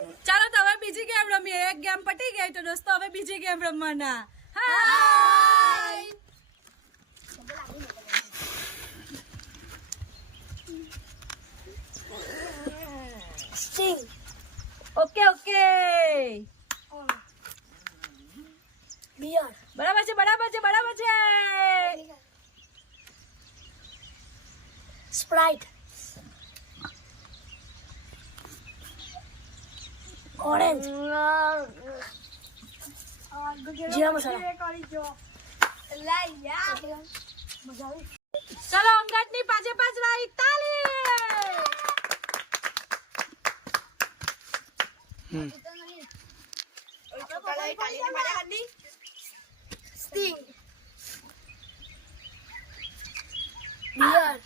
ચાલો તો હવે બીજી ગેમ રમીએ. એક ગેમ પતી ગઈ તો દોસ્તો હવે બીજી ગેમ રમવાના. Hi Sting. Okay okay beer. બરાબર છે બરાબર છે બરાબર છે. સ્પ્રાઇટ. ઓરેન્જ. જીરા મસાલા. ચાલો અંગતની પાછે પાછ રાઈ તાલી. Sting. Beer.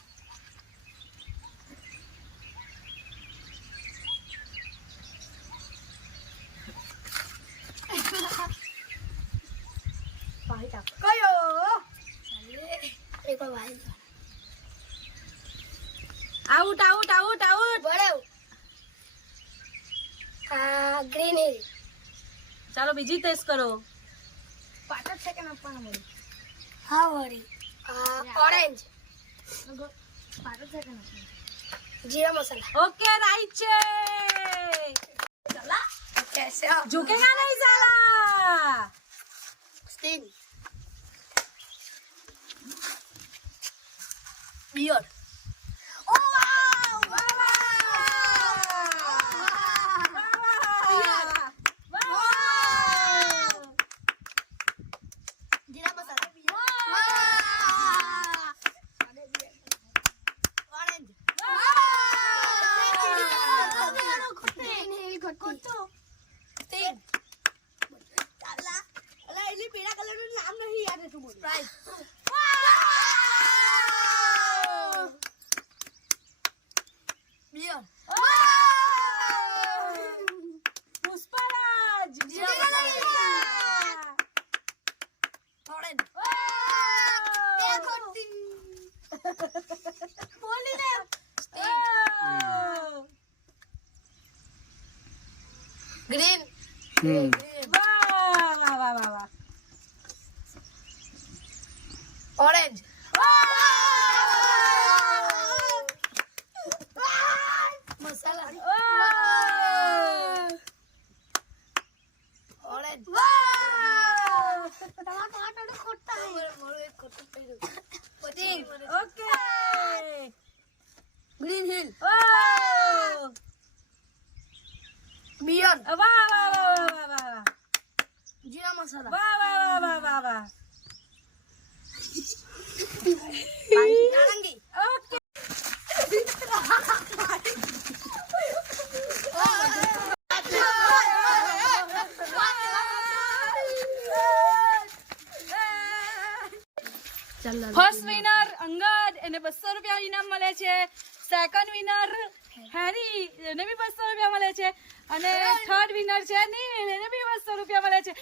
Out out out out. Green hill. ચાલો બીજી ટેસ્ટ કરો. હા વળી. Orange. Jeera masala. Okay right છે. झुकेगा नहीं साला. Sting. Beer. Jeera masala. Orange. Sting. પીળા કલર નું નામ નહીં યાદ હતું. સ્પ્રાઇટ. બિયર. पुष्पराज. ઓરેન્જ. બોલી ને. ગ્રીન. વાહ વાહ વાહ વાહ વાહ. Orange. Masala. Orange. Okay. Green hill. Beer. वाह वाह वाह वाह वाह. જીરા મસાલા. वाह वाह वाह वाह वाह. નારંગી. ओके. ફર્સ્ટ વિનર અંગદ, એને 200 રૂપિયા ઇનામ મળે છે. સેકન્ડ વિનર હેરી, એને બી 200 રૂપિયા મળે છે. અને થર્ડ વિનર છે નીલ, એને બી 200 રૂપિયા મળે છે.